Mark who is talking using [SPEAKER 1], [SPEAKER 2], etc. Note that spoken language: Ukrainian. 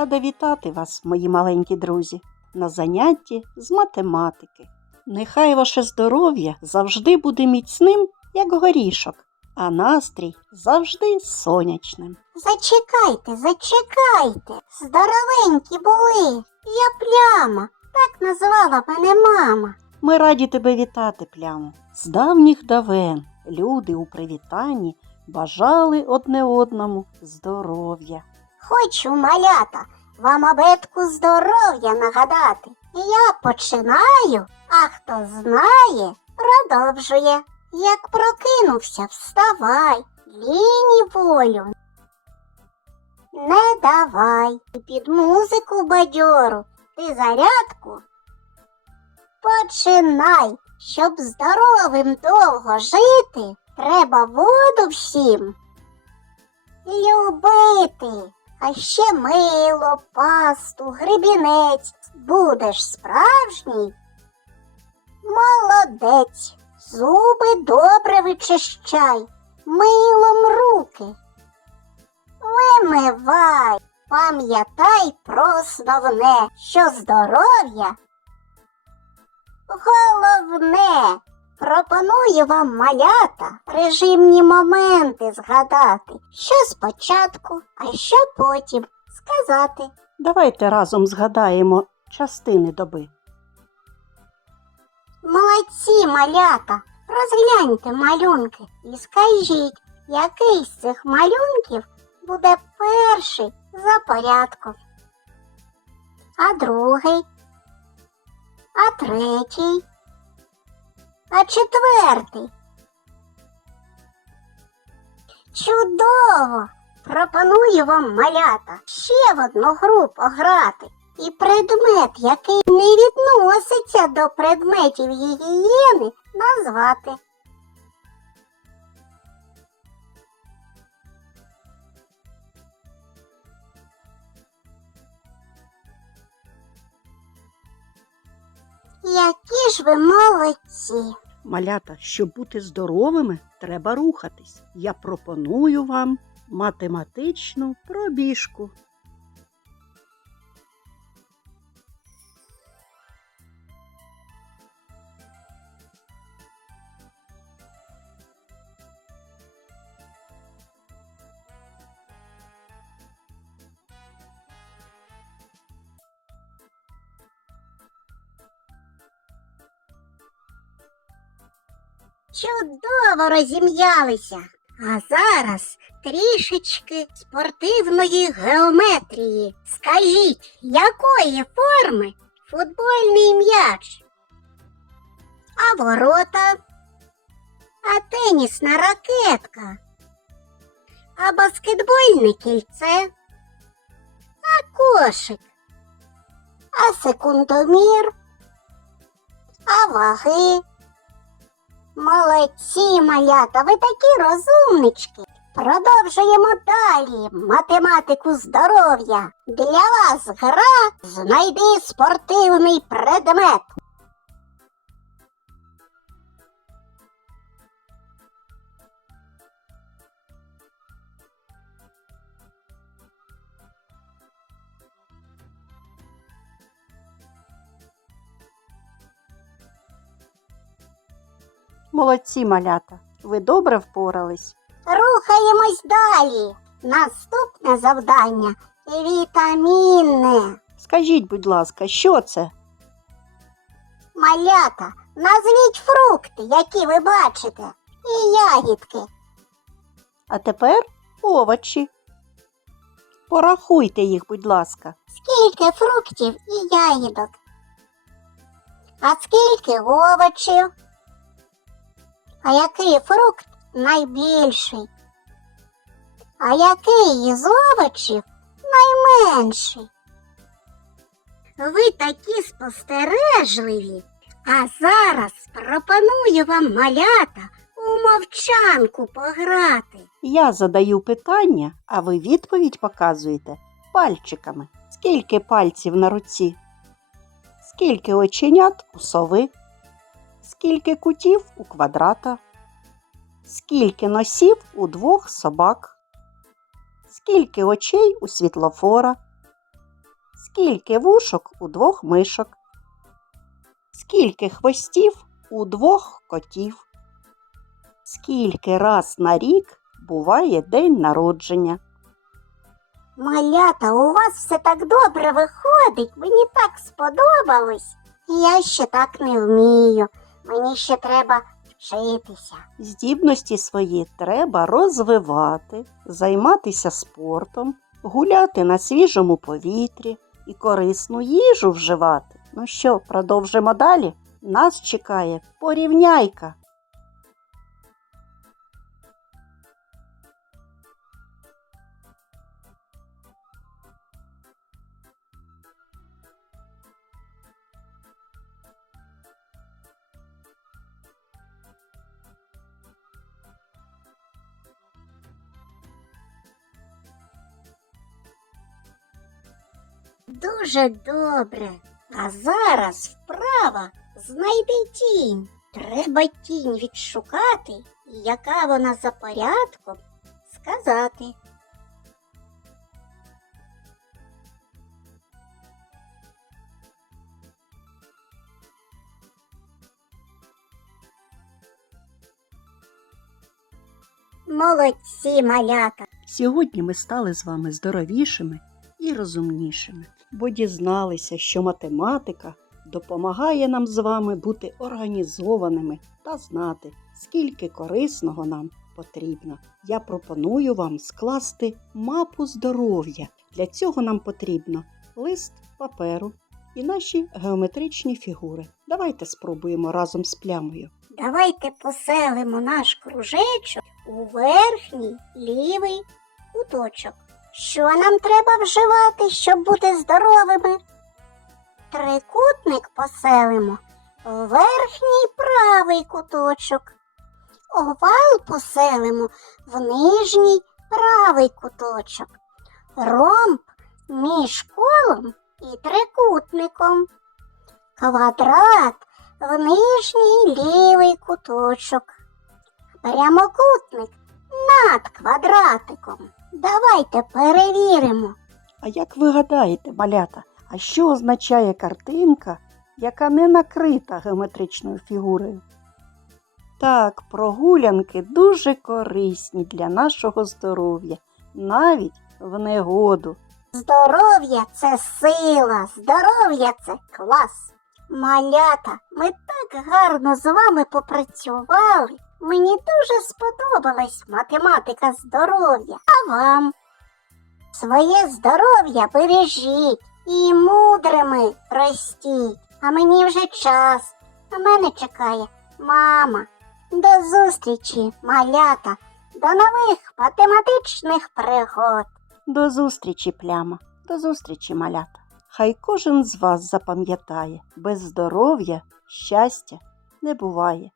[SPEAKER 1] Рада вітати вас, мої маленькі друзі, на занятті з математики. Нехай ваше здоров'я завжди буде міцним, як горішок, а настрій завжди сонячним.
[SPEAKER 2] Зачекайте, зачекайте. Здоровенькі були. Я пляма. Так називала мене мама.
[SPEAKER 1] Ми раді тебе вітати, плямо. З давніх давен люди у привітанні бажали одне одному здоров'я.
[SPEAKER 2] Хочу, малята, вам абетку здоров'я нагадати. Я починаю, а хто знає, продовжує. Як прокинувся, вставай, ліні волю. Не давай під музику бадьору ти зарядку. Починай, щоб здоровим довго жити, треба воду всім любити. А ще мило, пасту, гребінець. Будеш справжній. Молодець. Зуби добре вичищай, милом руки. Вимивай, пам'ятай про основне, що здоров'я. Головне, пропоную вам малята режимні моменти згадати, що спочатку, а що потім сказати.
[SPEAKER 1] Давайте разом згадаємо частини доби.
[SPEAKER 2] Молодці, малята, розгляньте малюнки і скажіть, який з цих малюнків буде перший за порядком, а другий, а третій, а четвертий. Чудово! Пропоную вам малята ще в одну гру пограти. І предмет, який не відноситься до предметів гігієни, назвати. Які ж ви молодці!
[SPEAKER 1] Малята, щоб бути здоровими, треба рухатись. Я пропоную вам математичну пробіжку.
[SPEAKER 2] Чудово розім'ялися. А зараз трішечки спортивної геометрії. Скажіть, якої форми футбольний м'яч? А ворота? А тенісна ракетка? А баскетбольне кільце? А кошик? А секундомір? А ваги? Молодці, малята, ви такі розумнички. Продовжуємо далі математику здоров'я. Для вас гра знайди спортивний предмет.
[SPEAKER 1] Молодці, малята, ви добре впорались.
[SPEAKER 2] Рухаємось далі. Наступне завдання вітамінне.
[SPEAKER 1] Скажіть, будь ласка, що це?
[SPEAKER 2] Малята, назвіть фрукти, які ви бачите, і ягідки.
[SPEAKER 1] А тепер овочі. Порахуйте їх, будь ласка.
[SPEAKER 2] Скільки фруктів і ягідок? А скільки овочів? А який фрукт найбільший? А який із овочів найменший? Ви такі спостережливі. А зараз пропоную вам малята у мовчанку пограти.
[SPEAKER 1] Я задаю питання, а ви відповідь показуєте пальчиками. Скільки пальців на руці? Скільки оченят у сови? Скільки кутів у квадрата? Скільки носів у двох собак? Скільки очей у світлофора? Скільки вушок у двох мишок? Скільки хвостів у двох котів? Скільки раз на рік буває день народження?
[SPEAKER 2] Малята, у вас все так добре виходить. Мені так сподобалось. Я ще так не вмію. Мені ще треба вчитися.
[SPEAKER 1] Здібності свої треба розвивати, займатися спортом, гуляти на свіжому повітрі і корисну їжу вживати. Ну що, продовжимо далі? Нас чекає порівняйка.
[SPEAKER 2] Дуже добре. А зараз вправа знайди тінь. Треба тінь відшукати, яка вона за порядком, сказати. Молодці, малята.
[SPEAKER 1] Сьогодні ми стали з вами здоровішими розумнішими, бо дізналися, що математика допомагає нам з вами бути організованими та знати, скільки корисного нам потрібно. Я пропоную вам скласти мапу здоров'я. Для цього нам потрібно лист паперу і наші геометричні фігури. Давайте спробуємо разом з плямою.
[SPEAKER 2] Давайте поселимо наш кружечок у верхній лівий куточок. Що нам треба вживати, щоб бути здоровими? Трикутник поселимо у верхній правий куточок. Овал поселимо в нижній правий куточок. Ромб між колом і трикутником. Квадрат в нижній лівий куточок. Прямокутник над квадратиком. Давайте перевіримо.
[SPEAKER 1] А як ви гадаєте, малята, а що означає картинка, яка не накрита геометричною фігурою? Так, прогулянки дуже корисні для нашого здоров'я, навіть в негоду.
[SPEAKER 2] Здоров'я це сила, здоров'я це клас. Малята, ми так гарно з вами попрацювали. Мені дуже сподобалась математика здоров'я. А вам? Своє здоров'я бережіть і мудрими ростіть. А мені вже час. На мене чекає мама. До зустрічі, малята, до нових математичних пригод.
[SPEAKER 1] До зустрічі, пляма, до зустрічі, малята. Хай кожен з вас запам'ятає, без здоров'я щастя не буває.